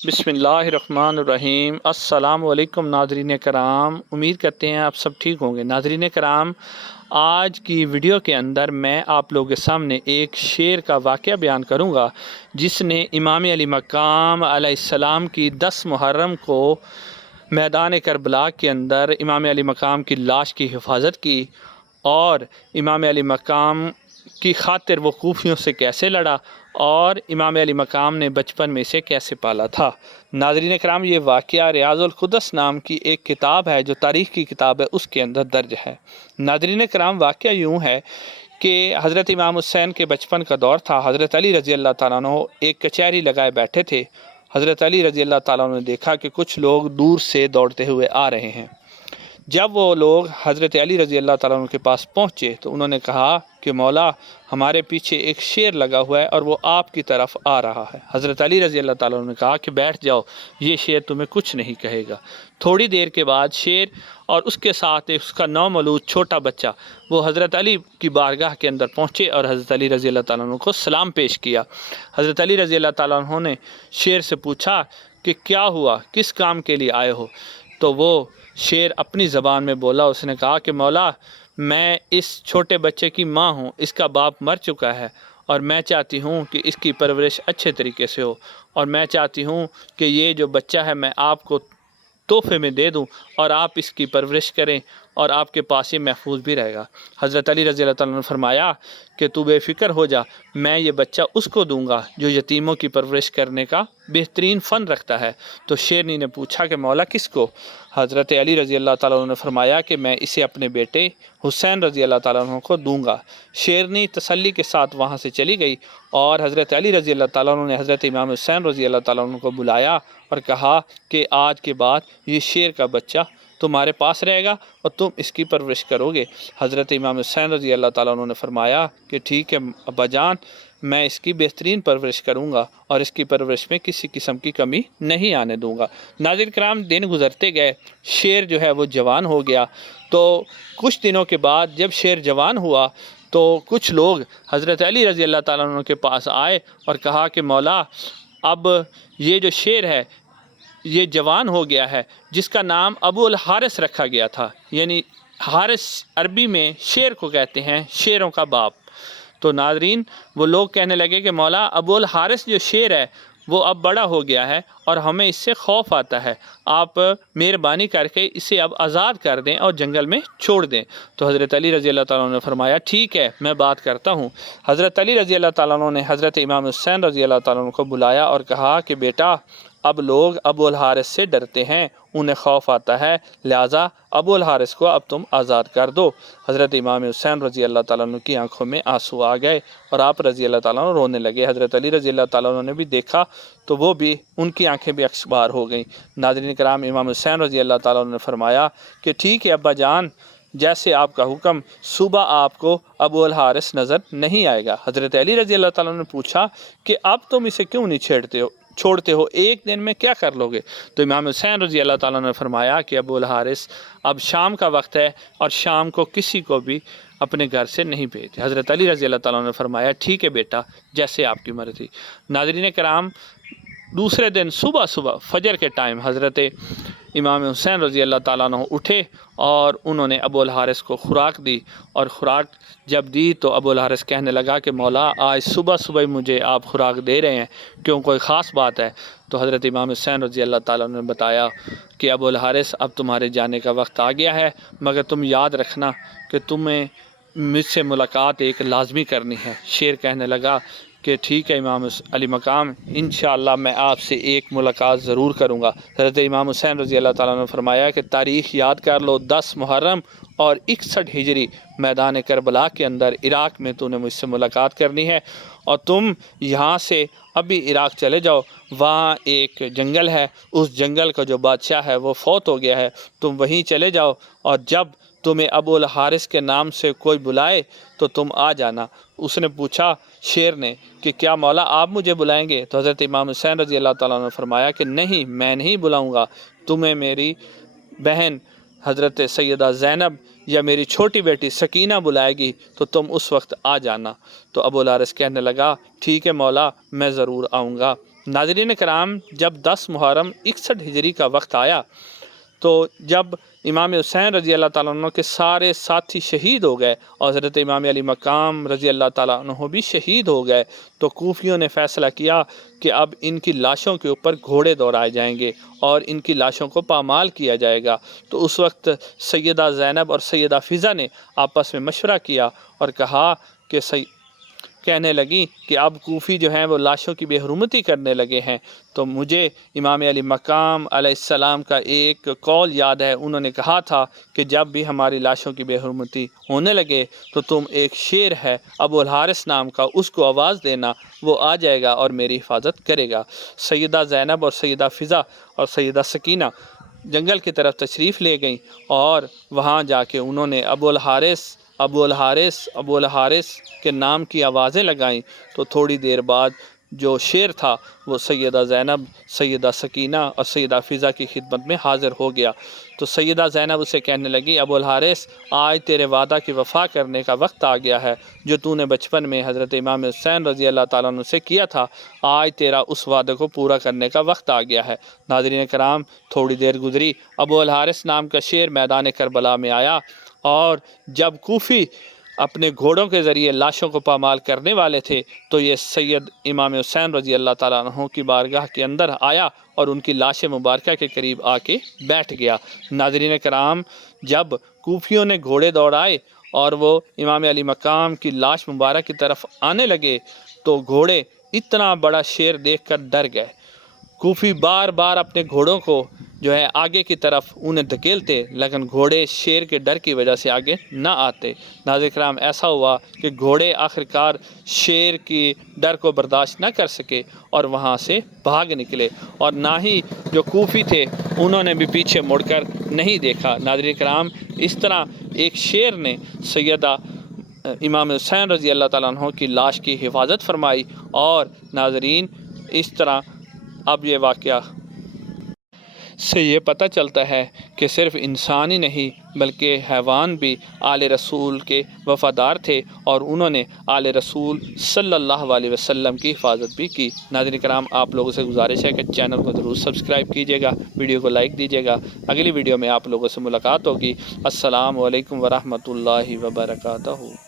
बिस्मिल्लाहिर्रहमानिर्रहीम। अस्सलाम वालेकुम नाज़रीन कराम, उम्मीद करते हैं आप सब ठीक होंगे। नाज़रीन कराम, आज की वीडियो के अंदर मैं आप लोगों के सामने एक शेर का वाक़या बयान करूंगा जिसने इमाम अली मकाम अलैहिस्सलाम की 10 मुहर्रम को मैदान करबला के अंदर इमाम अली मकाम की लाश की हिफाजत की और इमाम अली मकाम की खातिर वो कूफियों से कैसे लड़ा और इमाम अली मकाम ने बचपन में इसे कैसे पाला था। नाज़रीन कराम, ये वाक़या रियाज़ुल क़ुदस नाम की एक किताब है जो तारीख़ की किताब है, उसके अंदर दर्ज है। नाज़रीन कराम, वाक़या यूँ है कि हज़रत इमाम हुसैन के बचपन का दौर था। हज़रत अली रज़ी अल्लाह ताला अन्हु एक कचहरी लगाए बैठे थे। हज़रत अली रज़ी अल्लाह ताला अन्हु ने देखा कि कुछ लोग दूर से दौड़ते हुए आ रहे हैं। जब वो लोग हज़रत अली रज़ी अल्लाह ताला अन्हु के पास पहुँचे तो उन्होंने कहा कि मौला, हमारे पीछे एक शेर लगा हुआ है और वो आपकी तरफ आ रहा है। हज़रत अली रज़ी अल्लाह ताला अन्हु ने कहा कि बैठ जाओ, ये शेर तुम्हें कुछ नहीं कहेगा। थोड़ी देर के बाद शेर और उसके साथ एक उसका नौमौलूद छोटा बच्चा वो हज़रत अली की बारगाह के अंदर पहुँचे और हज़रत अली रज़ी अल्लाह ताला अन्हु को सलाम पेश किया। हज़रत अली रज़ी अल्लाह ताला अन्हु ने शेर से पूछा कि क्या हुआ, किस काम के लिए आए हो? तो वो शेर अपनी ज़बान में बोला, उसने कहा कि मौला, मैं इस छोटे बच्चे की माँ हूँ, इसका बाप मर चुका है और मैं चाहती हूँ कि इसकी परवरिश अच्छे तरीके से हो और मैं चाहती हूँ कि ये जो बच्चा है मैं आपको तोहफे में दे दूं और आप इसकी परवरिश करें और आपके पास ये महफूज भी रहेगा। हज़रत अली रज़ी अल्लाह ताला ने फरमाया कि तू बेफ़िक्र हो जा, मैं ये बच्चा उसको दूंगा जो यतीमों की परवरिश करने का बेहतरीन फ़न रखता है। तो शेरनी ने पूछा कि मौला किसको? हज़रत अली रज़ी अल्लाह ताला ने फरमाया कि मैं इसे अपने बेटे हुसैन रज़ी अल्लाह ताला को दूंगा। शेरनी तसल्ली के साथ वहाँ से चली गई और हज़रत अली रज़ी अल्लाह ताला ने हज़रत इमाम हुसैन रज़ी अल्लाह ताला को बुलाया और कहा कि आज के बाद ये शेर का बच्चा तुम्हारे पास रहेगा और तुम इसकी परवरिश करोगे। हज़रत इमाम हुसैन रज़ी अल्लाह ताला ने फरमाया कि ठीक है अब्बा जान, मैं इसकी बेहतरीन परवरिश करूँगा और इसकी परवरिश में किसी किस्म की कमी नहीं आने दूँगा। नाज़रीन कराम, दिन गुज़रते गए, शेर जो है वो जवान हो गया। तो कुछ दिनों के बाद जब शेर जवान हुआ तो कुछ लोग हज़रत अली रज़ी अल्लाह ताला अन्हु के पास आए और कहा कि मौला, अब ये जो शेर है ये जवान हो गया है, जिसका नाम अबू अल हारिस रखा गया था, यानी हारिस अरबी में शेर को कहते हैं, शेरों का बाप। तो नाज़रीन, वो लोग कहने लगे कि मौला, अबू अल हारिस जो शेर है वो अब बड़ा हो गया है और हमें इससे खौफ आता है, आप मेहरबानी करके इसे अब आज़ाद कर दें और जंगल में छोड़ दें। तो हज़रत अली रज़ी अल्लाह ताला ने फरमाया ठीक है, मैं बात करता हूँ। हज़रत अली रज़ी अल्लाह ताला ने हज़रत इमाम हुसैन रज़ी अल्लाह ताला को बुलाया और कहा कि बेटा, अब लोग अबू अल हारिस से डरते हैं, उन्हें खौफ आता है, लिहाजा अबू अल हारिस को अब तुम आज़ाद कर दो। हज़रत इमाम हुसैन रज़ी अल्लाह ताला अन्हु की आंखों में आंसू आ गए और आप रज़ी अल्लाह ताला अन्हु रोने लगे। हज़रत अली रज़ी अल्लाह ताला अन्हु ने भी देखा तो वो भी, उनकी आंखें भी अक्सबार हो गईं। नाज़रीन कराम, इमाम हुसैन रज़ी अल्लाह ताला अन्हु ने फरमाया कि ठीक है अब्बा जान, जैसे आपका हुक्म, सुबह आपको अबू अल हारिस नज़र नहीं आएगा। हज़रत अली रज़ी अल्लाह ताला ने पूछा कि अब तुम इसे क्यों नहीं छोड़ते हो, एक दिन में क्या कर लोगे? तो इमाम हुसैन रज़ी अल्लाह ताला ने फरमाया कि अबू अल हारिस, अब शाम का वक्त है और शाम को किसी को भी अपने घर से नहीं भेजते। हज़रत अली रज़ी अल्लाह ताला ने फरमाया ठीक है बेटा, जैसे आपकी मर्ज़ी। नाज़रीन कराम, दूसरे दिन सुबह सुबह फजर के टाइम हज़रत इमाम हुसैन रज़ी अल्लाह ताला अन्हु उठे और उन्होंने अबू अल हारिस को खुराक दी और ख़ुराक जब दी तो अबू अल हारिस कहने लगा कि मौला, आज सुबह सुबह मुझे आप खुराक दे रहे हैं, क्यों, कोई ख़ास बात है? तो हज़रत इमाम हुसैन रज़ी अल्लाह ताला ने बताया कि अबू अल हारिस, अब तुम्हारे जाने का वक्त आ गया है, मगर तुम याद रखना कि तुम्हें मुझसे मुलाकात एक लाजमी करनी है। शेर कहने लगा कि ठीक है इमाम अली मकाम, इंशाअल्लाह मैं आपसे एक मुलाकात ज़रूर करूँगा। हज़रत इमाम हुसैन रज़ी अल्लाह ताला ने फरमाया कि तारीख़ याद कर लो, 10 मुहर्रम और 61 हिजरी मैदान करबला के अंदर इराक़ में तूने मुझसे मुलाकात करनी है और तुम यहाँ से अभी इराक़ चले जाओ, वहाँ एक जंगल है, उस जंगल का जो बादशाह है वो फ़ौत हो गया है, तुम वहीं चले जाओ और जब तुम्हें अबू अल हारिस के नाम से कोई बुलाए तो तुम आ जाना। उसने पूछा शेर ने कि क्या मौला आप मुझे बुलाएंगे? तो हज़रत इमाम हुसैन रज़ी अल्लाह ताला ने फरमाया कि नहीं, मैं नहीं बुलाऊंगा, तुम्हें मेरी बहन हज़रत सैयदा ज़ैनब या मेरी छोटी बेटी सकीना बुलाएगी तो तुम उस वक्त आ जाना। तो अबू अल हारिस कहने लगा ठीक है मौला, मैं ज़रूर आऊँगा। नाज़रीन कराम, जब 10 मुहर्रम 61 हिजरी का वक्त आया तो जब इमाम हुसैन रज़ी अल्लाह ताला अन्हु के सारे साथी शहीद हो गए और हज़रत इमाम अली मकाम रज़ी अल्लाह ताला अन्हु भी शहीद हो गए, तो कूफियों ने फ़ैसला किया कि अब इनकी लाशों के ऊपर घोड़े दौड़ाए जाएंगे और इनकी लाशों को पामाल किया जाएगा। तो उस वक्त सैयदा ज़ैनब और सैयदा फ़िज़ा ने आपस में मशवरा किया और कहा कि कहने लगी कि अब कूफ़ी जो हैं वो लाशों की बेहरुमती करने लगे हैं। तो मुझे इमाम अली मकाम अलैहिस्सलाम का एक कौल याद है, उन्होंने कहा था कि जब भी हमारी लाशों की बेहरुमती होने लगे तो तुम एक शेर है अबुल हारिस नाम का, उसको आवाज़ देना, वो आ जाएगा और मेरी हिफाजत करेगा। सैयदा ज़ैनब और सैयदा फ़िज़ा और सैयदा सकीना जंगल की तरफ तशरीफ़ ले गईं और वहाँ जाके उन्होंने अबुल हारिस के नाम की आवाज़ें लगाईं। तो थोड़ी देर बाद जो शेर था वो सैयदा ज़ैनब, सैयदा सकीना और सैयदा फ़िज़ा की खिदमत में हाज़िर हो गया। तो सैयदा ज़ैनब उसे कहने लगी, अबुल हारिस, आज तेरे वादा की वफ़ा करने का वक्त आ गया है जो तूने बचपन में हज़रत इमाम हुसैन रज़ी अल्लाह ताला अन्हु से किया था। आज तेरा उस वादे को पूरा करने का वक्त आ गया है। नाज़रीन कराम, थोड़ी देर गुजरी, अबुल हारिस नाम का शेर मैदान करबला में आया और जब कूफ़ी अपने घोड़ों के ज़रिए लाशों को पामाल करने वाले थे तो ये सैयद इमाम हुसैन रज़ी अल्लाह ताला अन्हु की बारगाह के अंदर आया और उनकी लाश मुबारका के करीब आके बैठ गया। नाज़रीन कराम, जब कूफियों ने घोड़े दौड़ाए और वो इमाम अली मकाम की लाश मुबारक की तरफ आने लगे तो घोड़े इतना बड़ा शेर देखकर डर गए। कूफी बार बार अपने घोड़ों को जो है आगे की तरफ उन्हें धकेलते, लेकिन घोड़े शेर के डर की वजह से आगे ना आते। नाज़रीन कराम, ऐसा हुआ कि घोड़े आखिरकार शेर की डर को बर्दाश्त ना कर सके और वहाँ से भाग निकले और ना ही जो कूफी थे उन्होंने भी पीछे मुड़कर नहीं देखा। नाज़रीन कराम, इस तरह एक शेर ने सैयदा इमाम हुसैन रज़ी अल्लाह ताला अन्हु की लाश की हिफाजत फरमाई। और नाज़रीन, इस तरह अब ये वाक़या से ये पता चलता है कि सिर्फ़ इंसान ही नहीं बल्कि हैवान भी आले रसूल के वफ़ादार थे और उन्होंने आले रसूल सल्लल्लाहु अलैहि वसल्लम की हिफाजत भी की। नाज़रीन कराम, आप लोगों से गुजारिश है कि चैनल को ज़रूर सब्सक्राइब कीजिएगा, वीडियो को लाइक दीजिएगा। अगली वीडियो में आप लोगों से मुलाकात होगी। अस्सलामु अलैकुम वरहमतुल्लाहि वबरकातुहू।